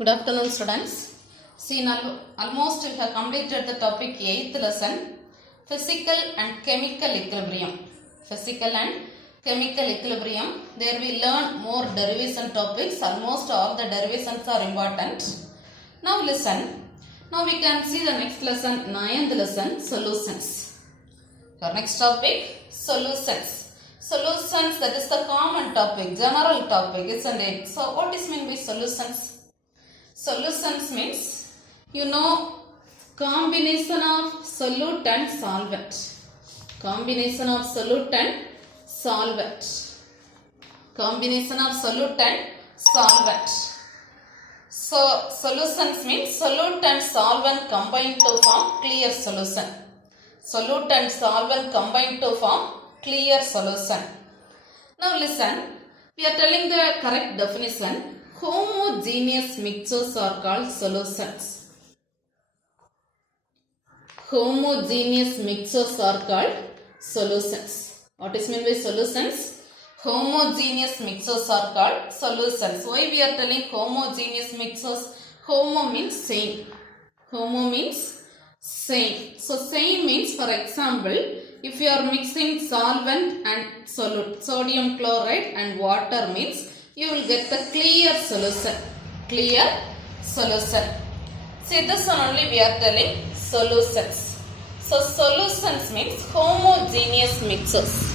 Good afternoon, students. See, now almost we have completed the topic 8th lesson, physical and chemical equilibrium. Physical and chemical equilibrium. There we learn more derivation topics. Almost all the derivations are important. Now listen. Now we can see the next lesson, 9th lesson, solutions. Your next topic, solutions. Solutions, that is the common topic, general topic, isn't it? So what is meant by solutions? Solutions means, combination of solute and solvent. Combination of solute and solvent. Combination of solute and solvent. So, solutions means solute and solvent combined to form clear solution. Solute and solvent combined to form clear solution. Now listen, we are telling the correct definition. Homogeneous mixtures are called solutions. Homogeneous mixtures are called solutions. What is meant by solutions? Homogeneous mixtures are called solutions. Why we are telling homogeneous mixtures? Homo means same. Homo means same. So same means, for example, if you are mixing solvent and solute, sodium chloride and water means you will get the clear solution. Clear solution. See, this one only we are telling solutions. So solutions means homogeneous mixtures.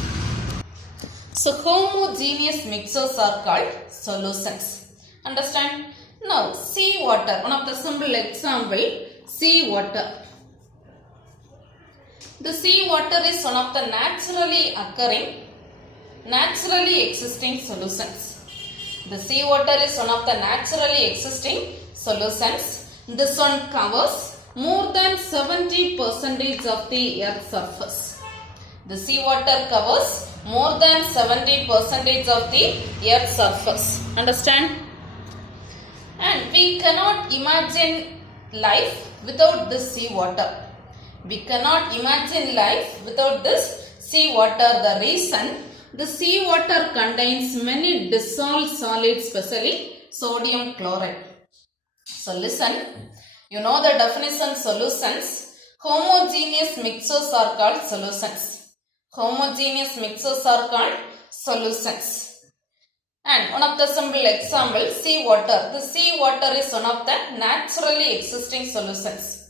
So homogeneous mixtures are called solutions. Understand? Now sea water. One of the simple example, sea water. The sea water is one of the naturally occurring, naturally existing solutions. The sea water is one of the naturally existing solutions. This one covers more than 70% of the earth's surface. The sea water covers more than 70% of the earth's surface. Understand? And we cannot imagine life without this sea water. We cannot imagine life without this sea water. The reason, the sea water contains many dissolved solids, especially sodium chloride. So listen, you know the definition solutions. Homogeneous mixtures are called solutions. Homogeneous mixtures are called solutions. And one of the simple example, sea water. The sea water is one of the naturally existing solutions.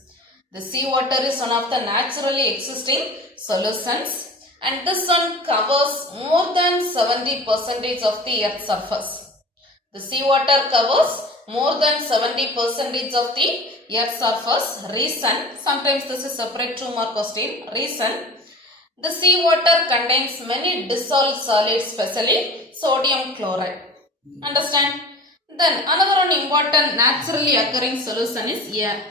The sea water is one of the naturally existing solutions. And this one covers more than 70% of the earth's surface. The sea water covers more than 70% of the earth's surface. Reason, sometimes this is separate 2 mark question. Reason, the sea water contains many dissolved solids, especially sodium chloride. Understand? Then another one important naturally occurring solution is air.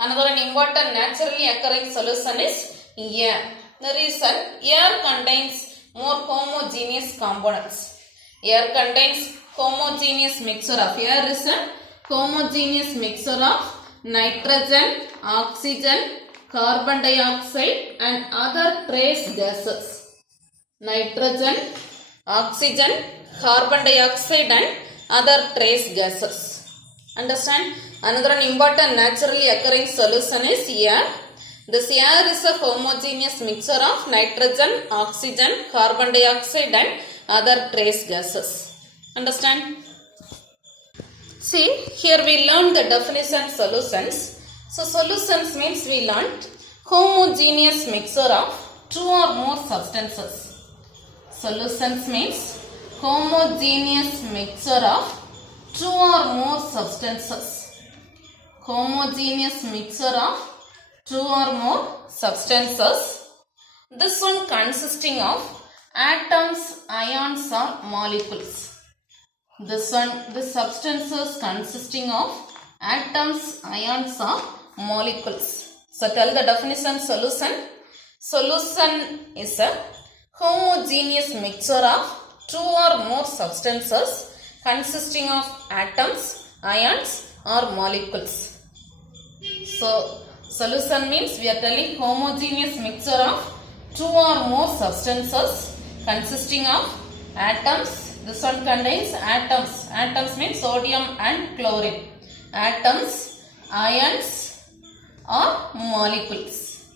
Another one important naturally occurring solution is air. The reason, air contains more homogeneous components. Air contains homogeneous mixture of air is a homogeneous mixture of nitrogen, oxygen, carbon dioxide and other trace gases. Nitrogen, oxygen, carbon dioxide and other trace gases. Understand? Another important naturally occurring solution is air. This air is a homogeneous mixture of nitrogen, oxygen, carbon dioxide and other trace gases. Understand? See, here we learned the definition solutions. So solutions means we learned homogeneous mixture of 2 or more substances. Solutions means homogeneous mixture of 2 or more substances. Homogeneous mixture of 2 or more substances. This one consisting of atoms, ions or molecules. This substances consisting of atoms, ions or molecules. So tell the definition solution. Solution is a homogeneous mixture of 2 or more substances consisting of atoms, ions or molecules. So solution means we are telling homogeneous mixture of 2 or more substances consisting of atoms, This one contains atoms. Atoms means sodium and chlorine. Atoms, ions or molecules.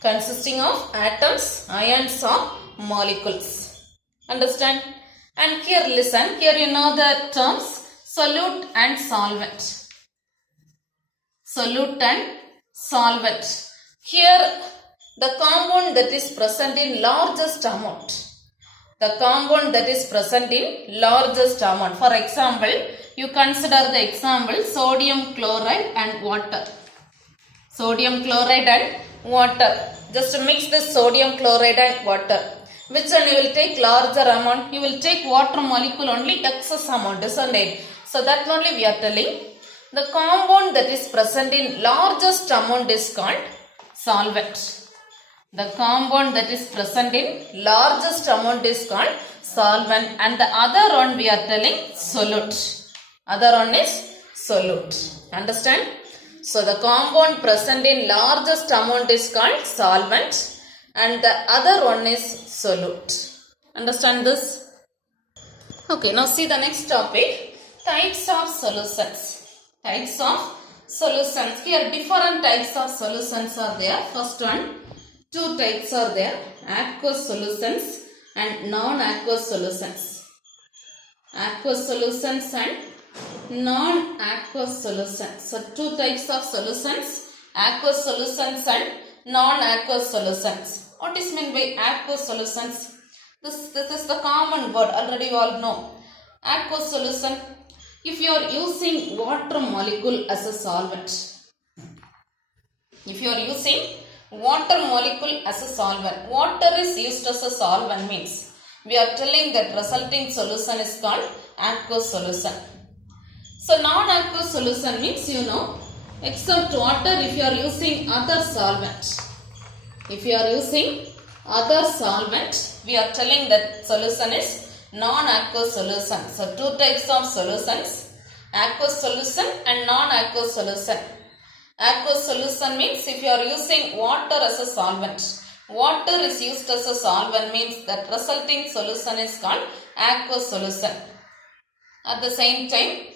Consisting of atoms, ions or molecules. Understand? And here listen. Here you know the terms solute and solvent. Solute and solvent. Here the compound that is present in largest amount. The compound that is present in largest amount. For example, you consider the example sodium chloride and water. Sodium chloride and water. Just mix this sodium chloride and water. Which one you will take larger amount? You will take water molecule only excess amount, isn't it? So that only we are telling. The compound that is present in largest amount is called solvent. The compound that is present in largest amount is called solvent, and the other one we are telling solute. Other one is solute. Understand? So the compound present in largest amount is called solvent and the other one is solute. Understand this? Okay, now see the next topic. Types of solutions. Types of solutions. Here different types of solutions are there. First one. Two types are there, aqueous solutions and non-aqueous solutions. Aqueous solutions and non-aqueous solutions. So, two types of solutions, aqueous solutions and non-aqueous solutions. What is meant by aqueous solutions? This is the common word, already you all know. Aqueous solution, if you are using water molecule as a solvent. If you are using water molecule as a solvent. Water is used as a solvent means we are telling that resulting solution is called aqueous solution. So non-aqueous solution means you know except water if you are using other solvent. If you are using other solvent we are telling that solution is non-aqueous solution. So two types of solutions, aqueous solution and non-aqueous solution. Aqueous solution means if you are using water as a solvent. Water is used as a solvent means that resulting solution is called aqueous solution. At the same time,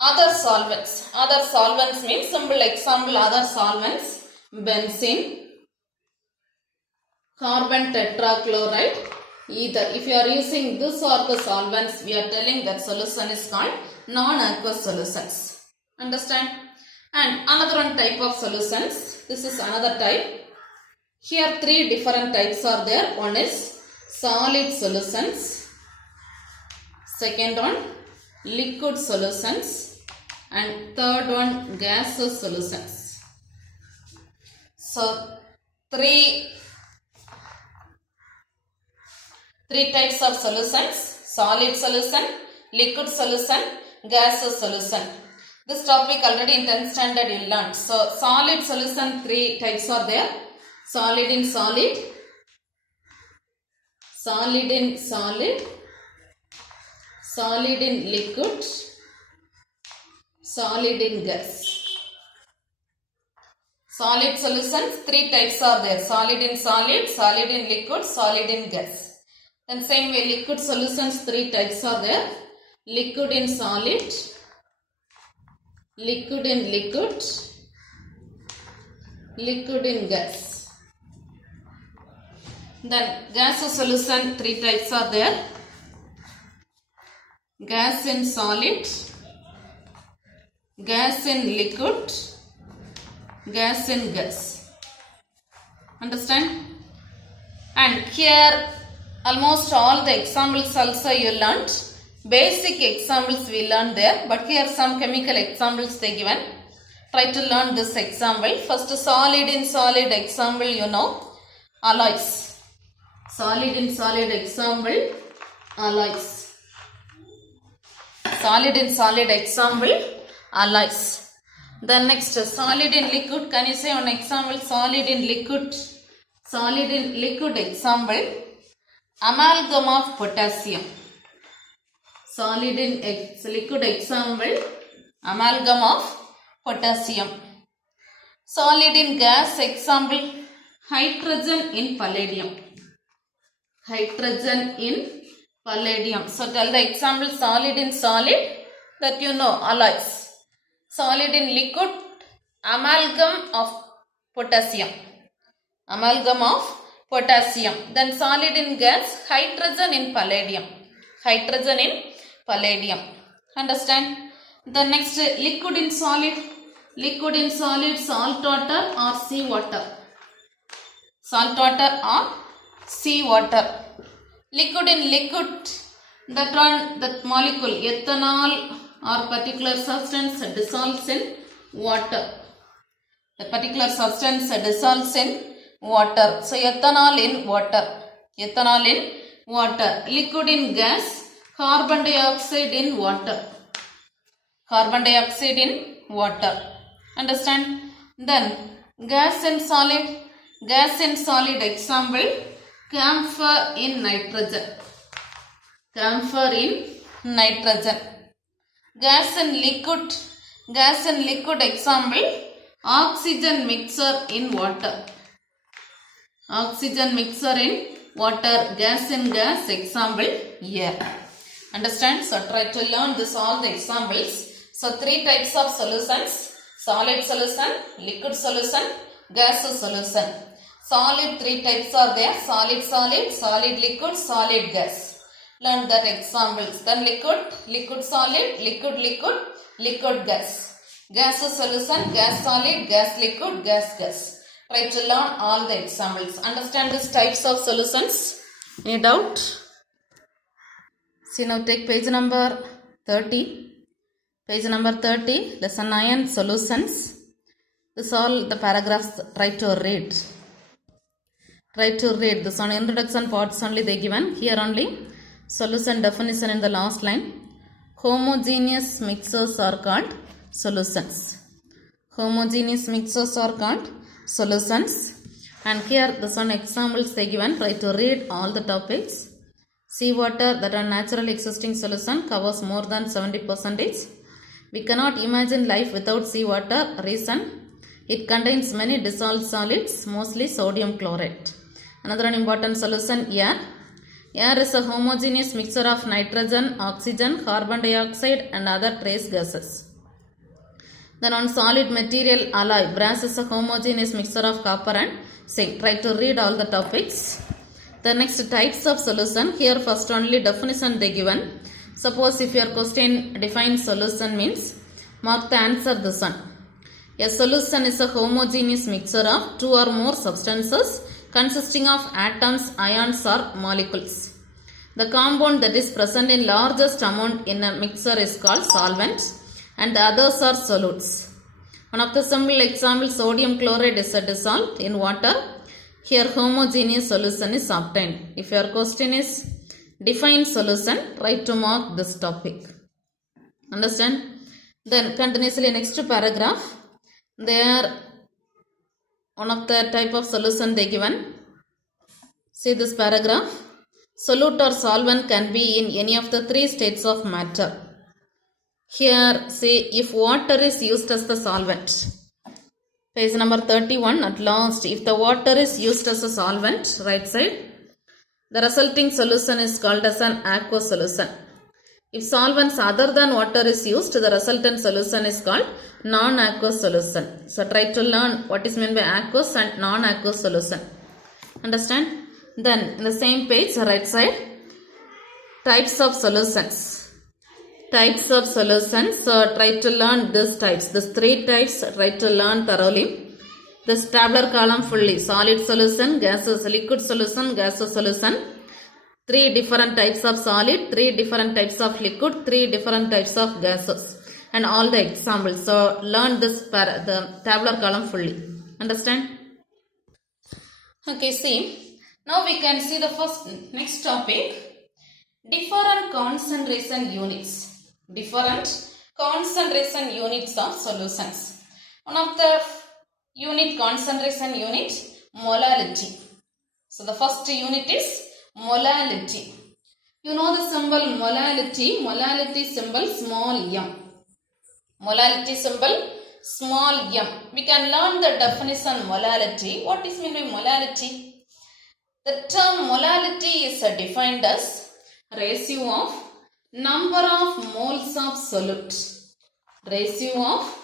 other solvents. Other solvents means simple example other solvents. Benzene, carbon tetrachloride, ether. If you are using this or the solvents, we are telling that solution is called non-aqueous solutions. Understand? And another one type of solutions. This is another type. Here three different types are there. One is solid solutions. Second one liquid solutions. And third one gaseous solutions. So three types of solutions. Solid solution, liquid solution, gaseous solution. This topic already in 10th standard you learned. So, solid solution, three types are there. Solid in solid, solid in solid, solid in liquid, solid in gas. Solid solutions, three types are there. Solid in solid, solid in liquid, solid in gas. Then same way liquid solutions, three types are there. Liquid in solid, liquid in liquid, liquid in gas. Then gaseous solution, three types are there. Gas in solid, gas in liquid, gas in gas. Understand? And here almost all the examples also you learnt. Basic examples we learned there, but here some chemical examples they given. Try to learn this example. First solid in solid example you know. Alloys. Solid in solid example. Alloys. Solid in solid example. Alloys. Then next solid in liquid. Can you say one example? Solid in liquid. Solid in liquid example. Amalgam of potassium. Solid in liquid example. Amalgam of potassium. Solid in gas example. Hydrogen in palladium. Hydrogen in Palladium. So tell the example solid in solid that you know alloys. Solid in liquid, amalgam of potassium. Amalgam of potassium. Then solid in gas, hydrogen in palladium. Hydrogen in palladium. Understand? The next liquid in solid. Liquid in solid, salt water or sea water. Salt water or sea water. Liquid in liquid, that one, that molecule, ethanol or particular substance dissolves in water. The particular substance dissolves in water. So, ethanol in water. Ethanol in water. Liquid in gas, carbon dioxide in water. Carbon dioxide in water. Understand? Then, gas in solid. Gas in solid, example, camphor in nitrogen. Camphor in nitrogen. Gas in liquid. Gas in liquid, example, oxygen mixture in water. Oxygen mixture in water. Gas in gas, example, air. Understand? So try to learn this all the examples. So 3 types of solutions: solid solution, liquid solution, gaseous solution. Solid 3 types are there: solid solid, solid liquid, solid gas. Learn that examples. Then liquid, liquid solid, liquid liquid, liquid gas. Gaseous solution, gas solid, gas liquid, gas gas. Try to learn all the examples. Understand these types of solutions. Any doubt? See, now take page number 30. Page number 30, lesson 9, solutions. This all the paragraphs. Try to read. Try to read. This on introduction parts only they given. Here only solution definition in the last line. Homogeneous mixtures are called solutions. Homogeneous mixtures are called solutions. And here the some examples they given. Try to read all the topics. Seawater, that are naturally existing solution, covers more than 70%. We cannot imagine life without seawater. Reason: it contains many dissolved solids, mostly sodium chloride. Another important solution, air. Air is a homogeneous mixture of nitrogen, oxygen, carbon dioxide and other trace gases. Then on solid material, alloy. Brass is a homogeneous mixture of copper and zinc. Try to read all the topics. The next types of solution. Here first only definition they given. Suppose if your question defines solution means, mark the answer this one. A solution is a homogeneous mixture of 2 or more substances consisting of atoms, ions or molecules. The compound that is present in largest amount in a mixture is called solvent and the others are solutes. One of the simple examples, sodium chloride is dissolved in water. Here homogeneous solution is obtained. If your question is define solution, try to mark this topic. Understand? Then continuously next paragraph, there one of the type of solution they given. See this paragraph. Solute or solvent can be in any of the 3 states of matter. Here say if water is used as the solvent. Page number 31 at last. If the water is used as a solvent, right side, the resulting solution is called as an aqueous solution. If solvents other than water is used, the resultant solution is called non-aqueous solution. So try to learn what is meant by aqueous and non-aqueous solution. Understand? Then in the same page, right side, types of solutions. Types of solutions. So try to learn these types. These 3 types, try to learn thoroughly. This tabular column fully. Solid solution, gaseous, liquid solution, gaseous solution. 3 different types of solid, 3 different types of liquid, 3 different types of gases. And all the examples. So learn this the tabular column fully. Understand? Okay, see. Now we can see the next topic. Different concentration units. Different concentration units of solutions. One of the unit concentration unit, molality. So the first unit is molality. You know the symbol molality. Molality symbol small m. Molality symbol small m. We can learn the definition molality. What is meant by molality? The term molality is defined as Ratio of number of moles of solute. Ratio of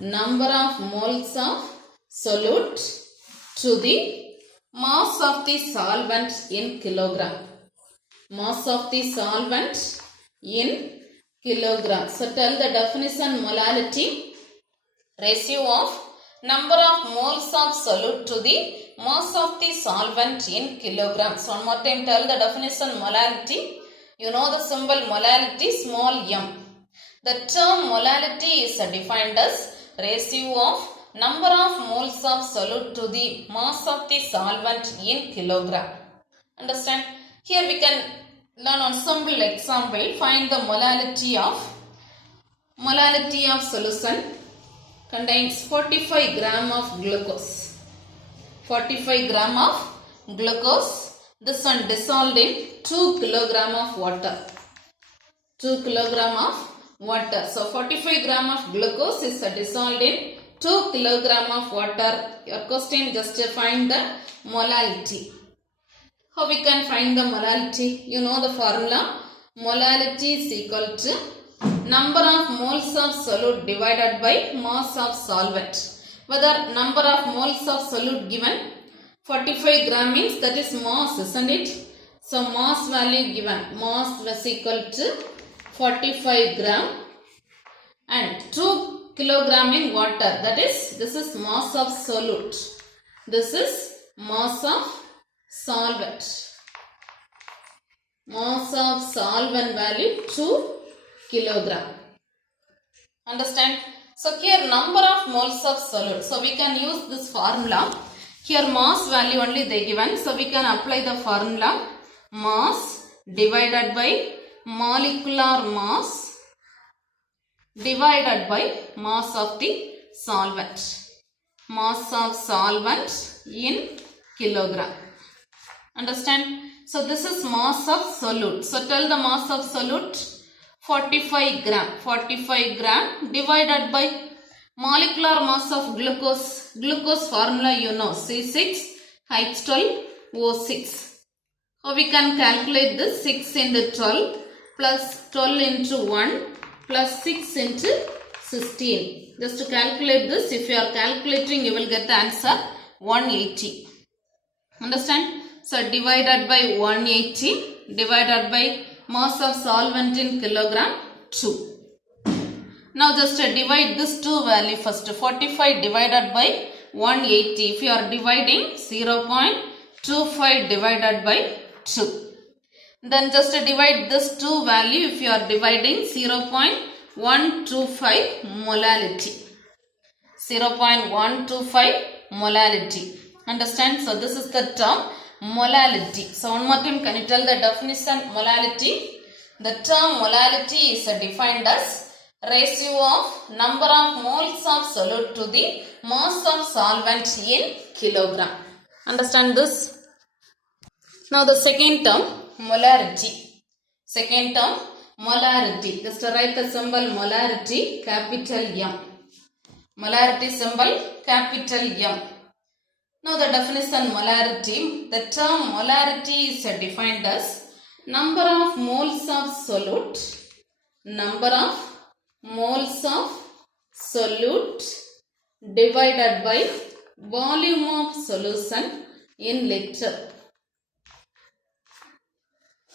number of moles of solute to the mass of the solvent in kilogram. Mass of the solvent in kilogram. So tell the definition molality. Ratio of number of moles of solute to the mass of the solvent in kilogram. So one more time tell the definition molality. You know the symbol molality, small m. The term molality is defined as ratio of number of moles of solute to the mass of the solvent in kilogram. Understand? Here we can learn on simple example. Find the molality of solution contains 45 gram of glucose. 45 gram of glucose. This one dissolved in 2 kilogram of water. 2 kilogram of water. So 45 gram of glucose is dissolved in 2 kilogram of water. Your question just to find the molality. How we can find the molality? You know the formula. Molality is equal to number of moles of solute divided by mass of solvent. Whether number of moles of solute given 45 gram means that is mass, isn't it? So mass value given. Mass was equal to 45 gram and 2 kilogram in water. That is, this is mass of solute. This is mass of solvent. Mass of solvent value 2 kilogram. Understand? So here number of moles of solute. So we can use this formula. Here mass value only they given. So we can apply the formula. Mass divided by molecular mass divided by mass of the solvent. Mass of solvent in kilogram. Understand? So this is mass of solute. So tell the mass of solute. 45 gram. 45 gram divided by molecular mass of glucose. Glucose formula you know. C6H12O6. How we can calculate this? 6 into 12 plus 12 into 1 plus 6 into 16. Just to calculate this, if you are calculating, you will get the answer 180. Understand? So divided by 180 divided by mass of solvent in kilogram 2. Now just divide this 2 value first. 45 divided by 180. If you are dividing 0.25 divided by 2. Then just divide this 2 value if you are dividing 0.125 molality. 0.125 molality. Understand? So this is the term molality. So one more time, can you tell the definition molality? The term molality is defined as ratio of number of moles of solute to the mass of solvent in kilogram. Understand this? Now the second term molarity. Second term molarity. Just write the symbol molarity, capital M. Molarity symbol capital M. Now the definition molarity. The term molarity is defined as number of moles of solute. Number of moles of solute divided by volume of solution in liter.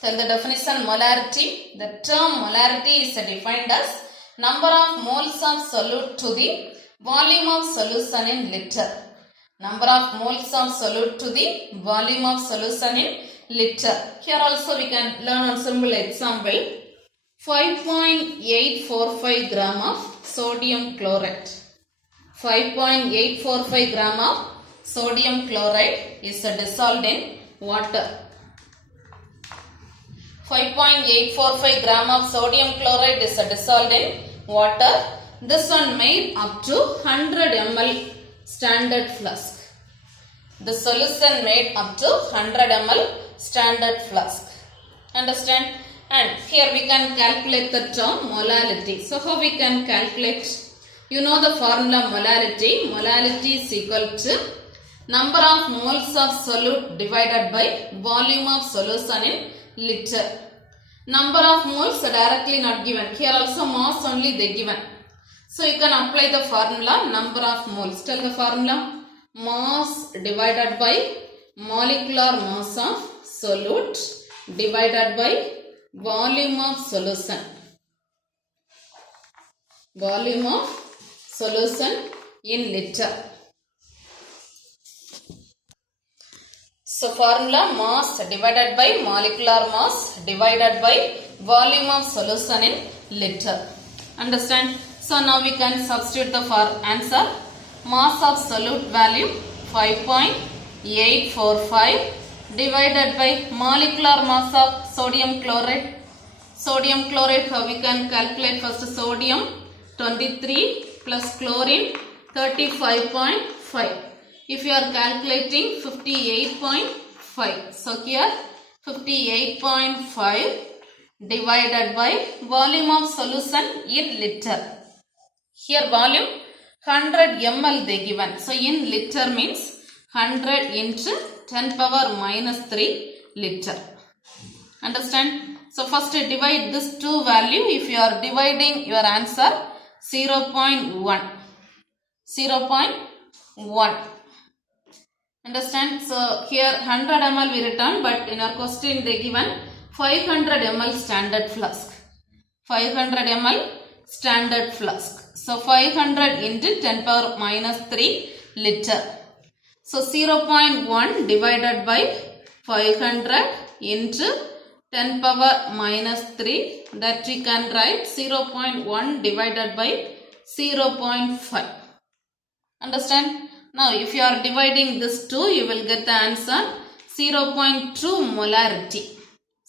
Tell the definition molarity. The term molarity is defined as number of moles of solute to the volume of solution in liter. Number of moles of solute to the volume of solution in liter. Here also we can learn on simple example. 5.845 gram of sodium chloride. 5.845 gram of sodium chloride is dissolved in water. 5.845 gram of sodium chloride is dissolved in water. This one made up to 100 ml standard flask. The solution made up to 100 ml standard flask. Understand? And here we can calculate the term molality. So how we can calculate? You know the formula molality. Molality is equal to number of moles of solute divided by volume of solution in liter. Number of moles directly not given. Here also mass only they given. So you can apply the formula number of moles. Tell the formula. Mass divided by molecular mass of solute divided by volume of solution. Volume of solution in liter. So formula mass divided by molecular mass divided by volume of solution in liter. Understand? So now we can substitute the answer. Mass of solute value 5.845 divided by molecular mass of sodium chloride. Sodium chloride, how we can calculate? First sodium 23 plus chlorine 35.5. If you are calculating 58.5. So here 58.5 divided by volume of solution in liter. Here volume 100 ml they given. So in liter means 100 into 10 power minus 3 liter. Understand? So first divide this two value. If you are dividing your answer 0.1. 0.1. Understand? So here 100 ml we return, but in our question they given 500 ml standard flask. 500 ml standard flask. So 500 into 10 power minus 3 liter. So 0.1 divided by 500 into 10 power minus 3, that we can write 0.1 divided by 0.5. Understand? Now if you are dividing this 2, you will get the answer 0.2 molarity.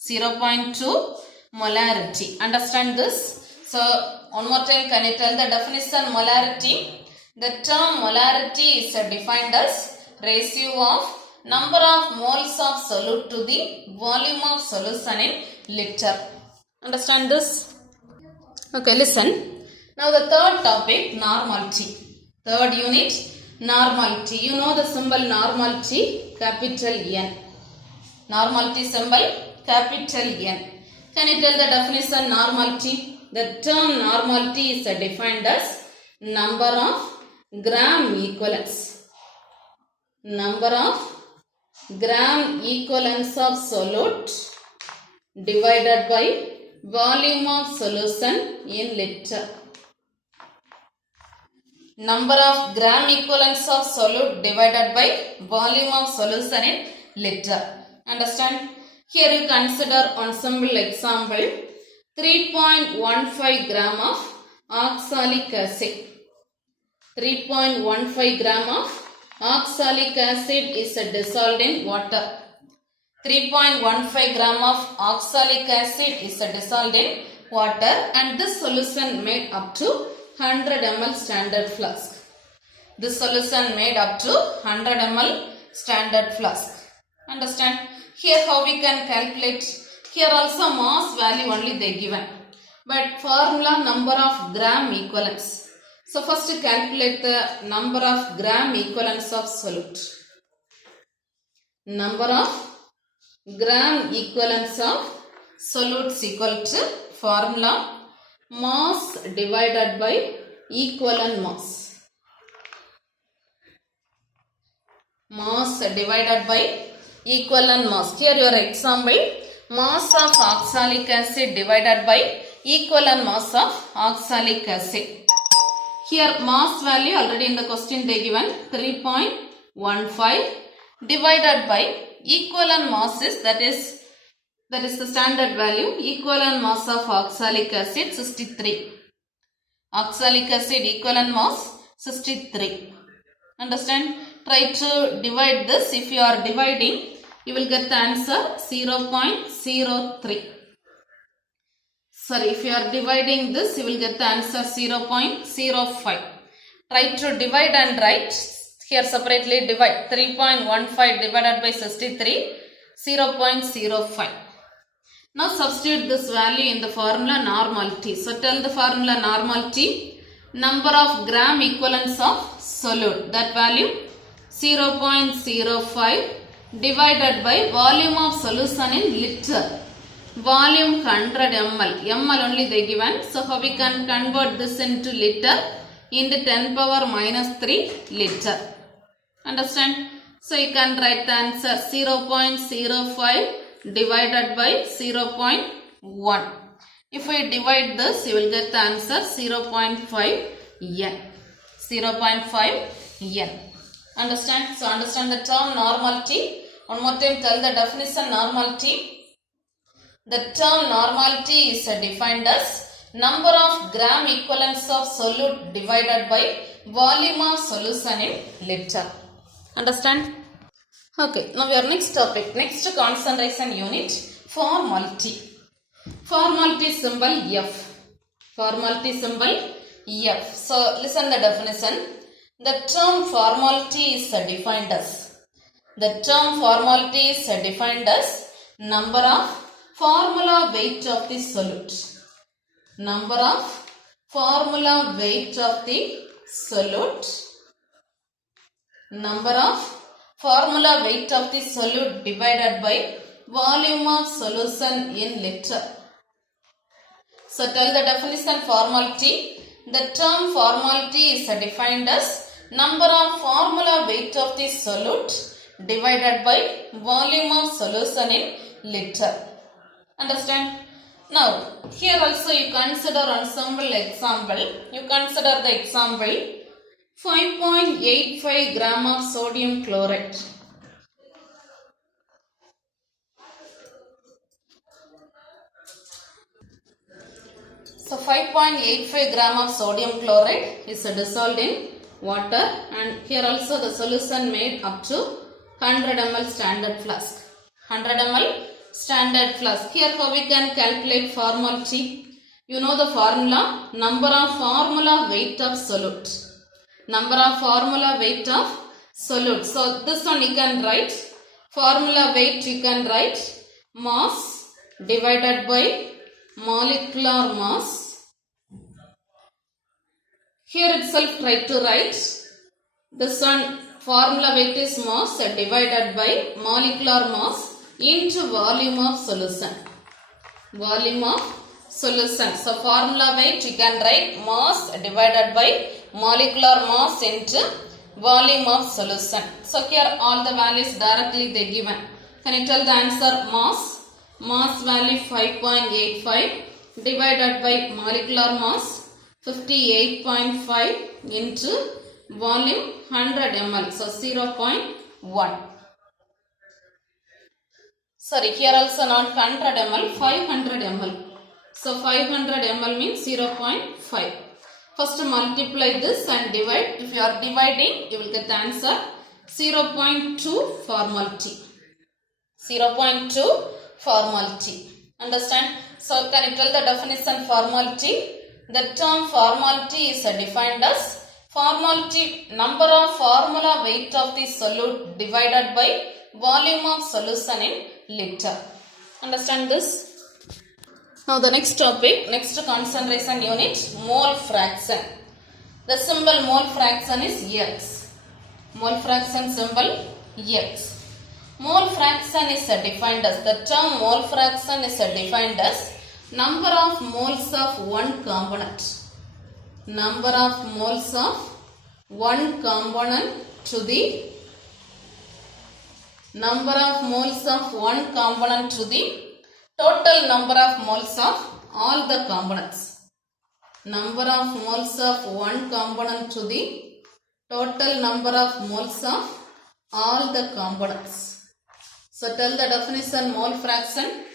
0.2 molarity. Understand this? So one more time, can you tell the definition molarity? The term molarity is defined as ratio of number of moles of solute to the volume of solution in liter. Understand this? Okay, listen. Now the third topic, normality. Third unit, normality. You know the symbol normality, capital N. Normality symbol, capital N. Can you tell the definition normality? The term normality is defined as number of gram equivalents. Number of gram equivalents of solute divided by volume of solution in liter. Number of gram equivalents of solute divided by volume of solution in liter. Understand? Here you consider one simple example. 3.15 gram of oxalic acid. 3.15 gram of oxalic acid is dissolved in water. 3.15 gram of oxalic acid is dissolved in water, and this solution made up to 100 ml standard flask. This solution made up to 100 ml standard flask. Understand? Here how we can calculate? Here also mass value only they given, but formula number of gram equivalents. So first calculate the number of gram equivalents of solute. Number of gram equivalents of solutes equal to formula mass divided by equivalent mass. Mass divided by equivalent mass. Here your example, mass of oxalic acid divided by equivalent mass of oxalic acid. Here mass value already in the question they given 3.15 divided by equivalent mass is that is the standard value. Equivalent mass of oxalic acid 63. Oxalic acid equivalent mass 63. Understand? Try to divide this. If you are dividing, you will get the answer 0.03. Sorry, if you are dividing this, you will get the answer 0.05. Try to divide and write. Here separately divide. 3.15 divided by 63, 0.05. Now substitute this value in the formula normality. So tell the formula normality. Number of gram equivalents of solute. That value 0.05 divided by volume of solution in liter. volume 100 ml, ml only they given, so how we can convert this into liter, into 10 power minus 3 liter, understand? So you can write the answer 0.05 divided by 0.1. If we divide this, you will get the answer 0.5 n. 0.5 n. Understand? So understand the term normality. One more time tell the definition normality. The term normality is defined as number of gram equivalents of solute divided by volume of solution in liter. Understand? Okay, now your next topic, next concentration unit, formality. Formality symbol F. Formality symbol F. So listen the definition. The term formality is defined as, the term formality is defined as number of formula weight of the solute. Number of formula weight of the solute. Number of formula weight of the solute divided by volume of solution in liter. So tell the definition formality. The term formality is defined as number of formula weight of the solute divided by volume of solution in liter. Understand? Now here also you consider ensemble example. You consider the example 5.85 gram of sodium chloride. So 5.85 gram of sodium chloride is dissolved in water, and here also the solution made up to 100 ml standard flask. 100 ml standard flask. Here how we can calculate formality? You know the formula, number of formula weight of solute. Number of formula weight of solute. So this one you can write, formula weight you can write mass divided by molecular mass. Here itself try to write this one, formula weight is mass divided by molecular mass into volume of solution. Volume of solution. So formula weight you can write mass divided by molecular mass into volume of solution. So here all the values directly they given. Can you tell the answer? Mass. Mass value 5.85 divided by molecular mass 58.5 into volume 100 ml. So 0.1. Sorry, here also not 100 ml, 500 ml. So 500 ml means 0.5. First multiply this and divide. If you are dividing, you will get the answer 0.2 formality. 0.2 formality. Understand? So can you tell the definition formality? The term formality is defined as formality, number of formula weight of the solute divided by volume of solution in liter. Understand this? Now the next topic, next concentration unit, mole fraction. The symbol mole fraction is X. Mole fraction symbol X. Mole fraction is defined as, the term mole fraction is defined as number of moles of one component. Number of moles of one component to the number of moles of one component to the total number of moles of all the components. Number of moles of one component to the total number of moles of all the components. So tell the definition mole fraction.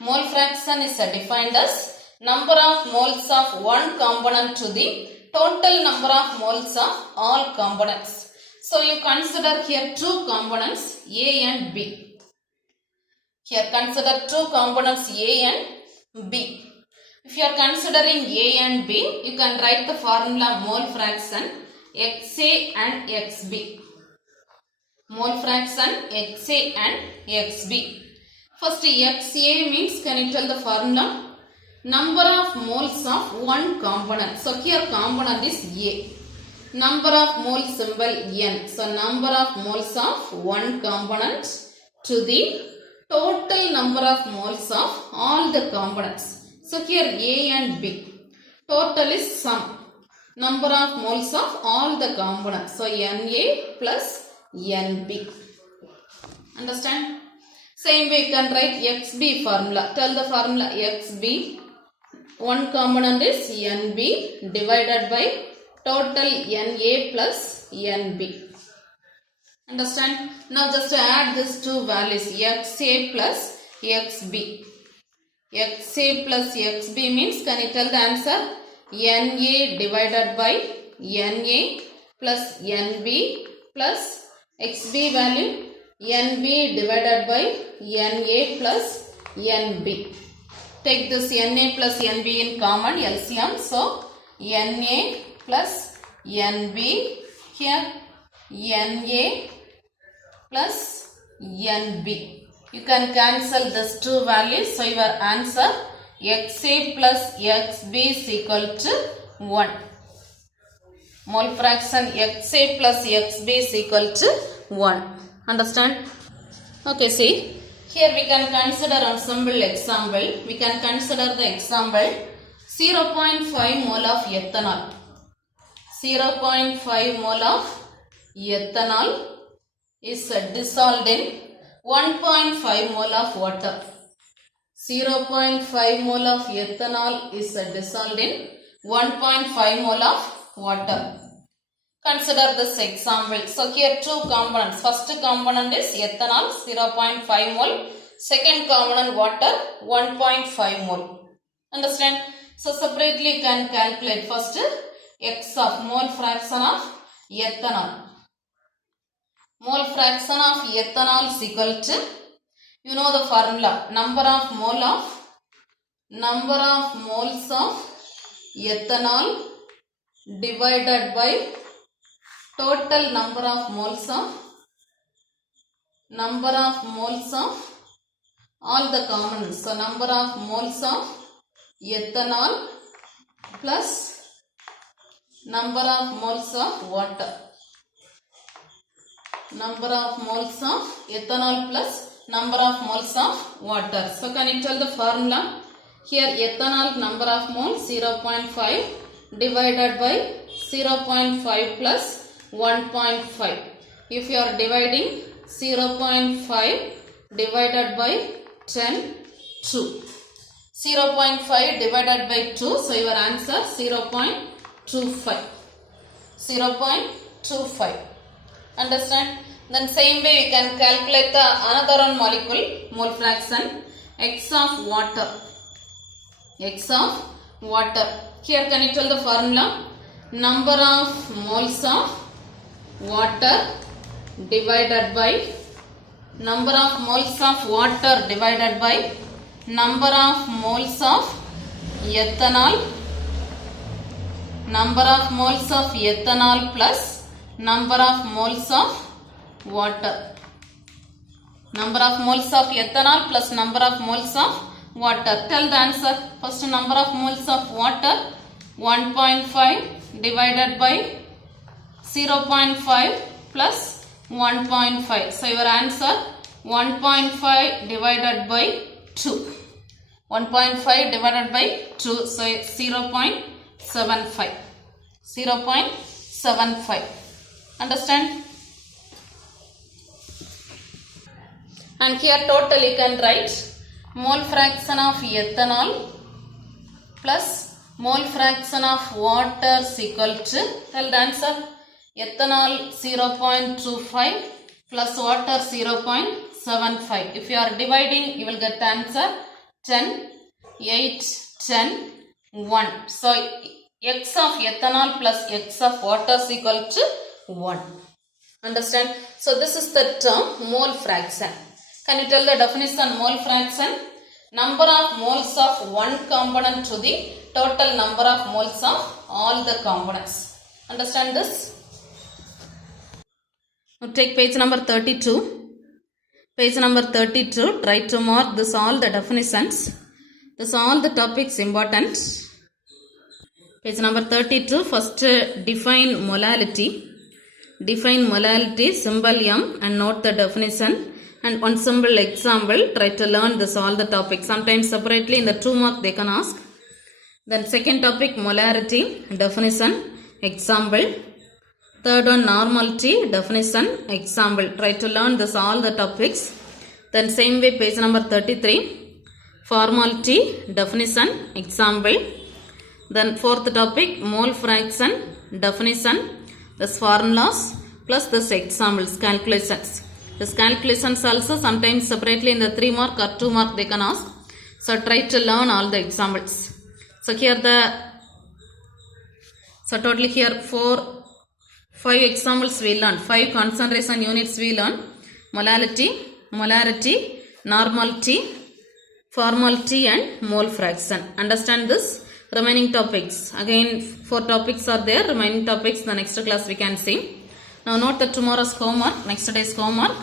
Mole fraction is defined as number of moles of one component to the total number of moles of all components. So you consider here two components A and B. Here consider two components A and B. If you are considering A and B, you can write the formula mole fraction XA and XB. Mole fraction XA and XB. First XA means, can you tell the formula? Number of moles of one component. So here component is A. Number of moles symbol N. So number of moles of one component to the total number of moles of all the components. So here A and B. Total is sum. Number of moles of all the components. So Na plus Nb. Understand? Same way you can write Xb formula. Tell the formula Xb. One component is Nb divided by total Na plus Nb. Understand? Now just add these two values Xa plus Xb. Xa plus Xb means, can you tell the answer? Na divided by Na plus Nb plus Xb value Nb divided by Na plus Nb. Take this Na plus Nb in common LCM. So Na plus Nb, here Na plus Nb. You can cancel these two values. So your answer Xa plus Xb is equal to 1. Mole fraction Xa plus Xb is equal to 1. Understand? Okay, see. Here we can consider ensemble example. We can consider the example 0.5 mole of ethanol. 0.5 mole of ethanol is dissolved in 1.5 mole of water. 0.5 mole of ethanol is dissolved in 1.5 mole of water. Consider this example. So here two components. First component is ethanol 0.5 mole. Second component water 1.5 mole. Understand? So separately you can calculate first X of mole fraction of ethanol. Mole fraction of ethanol is equal to, you know the formula, number of moles of ethanol divided by total number of moles of all the components. So number of moles of ethanol plus number of moles of water. Number of moles of ethanol plus number of moles of water. So can you tell the formula? Here ethanol number of moles 0.5 divided by 0.5 plus 1.5. If you are dividing 0.5 divided by 10, 2. 0.5 divided by 2. So your answer 0.25. 0.25. Understand? Then same way you can calculate the another one molecule, mole fraction, X of water. X of water. Here can you tell the formula? Number of moles of water divided by number of moles of water divided by number of moles of ethanol. Number of moles of ethanol plus number of moles of water. Number of moles of ethanol plus number of moles of water. Tell the answer. First number of moles of water 1.5 divided by 0.5 plus 1.5. So your answer 1.5 divided by 2. 1.5 divided by 2. So 0.75. 0.75. Understand? And here total you can write mole fraction of ethanol plus mole fraction of water is equal to, tell the answer, ethanol 0.25 plus water 0.75. If you are dividing, you will get the answer 10, 8, 10, 1. So X of ethanol plus X of water is equal to 1. Understand? So this is the term mole fraction. Can you tell the definition? Mole fraction, number of moles of one component to the total number of moles of all the components. Understand this? Now take page number 32. Page number 32. Try to mark this all the definitions. This all the topics important. Page number 32. First define molality. Define molality, symbol M, and note the definition. and one simple example. Try to learn this all the topics. Sometimes separately in the 2 mark they can ask. Then second topic, molarity, definition, example. Third one, normality, definition, example. Try to learn this all the topics. Then same way, page number 33, formality, definition, example. Then fourth topic, mole fraction, definition, this formulas plus this examples, calculations. This calculations also sometimes separately in the 3 mark or 2 mark they can ask. So try to learn all the examples. So here totally here 5 examples we learned, 5 concentration units we learned. Molarity, normality, formality and mole fraction. Understand this? Remaining topics. Again 4 topics are there. Remaining topics the next class we can see. Now note the tomorrow's homework, next day's homework.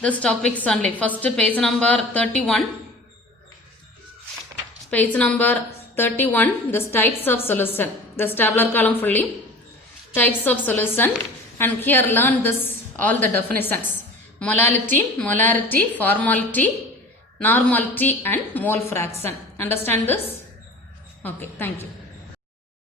This topics only. First page number 31. Page number 31. This types of solution. This tabular column fully. Types of solution. And here learn this all the definitions. Molarity, formality, normality and mole fraction. Understand this? Okay, thank you.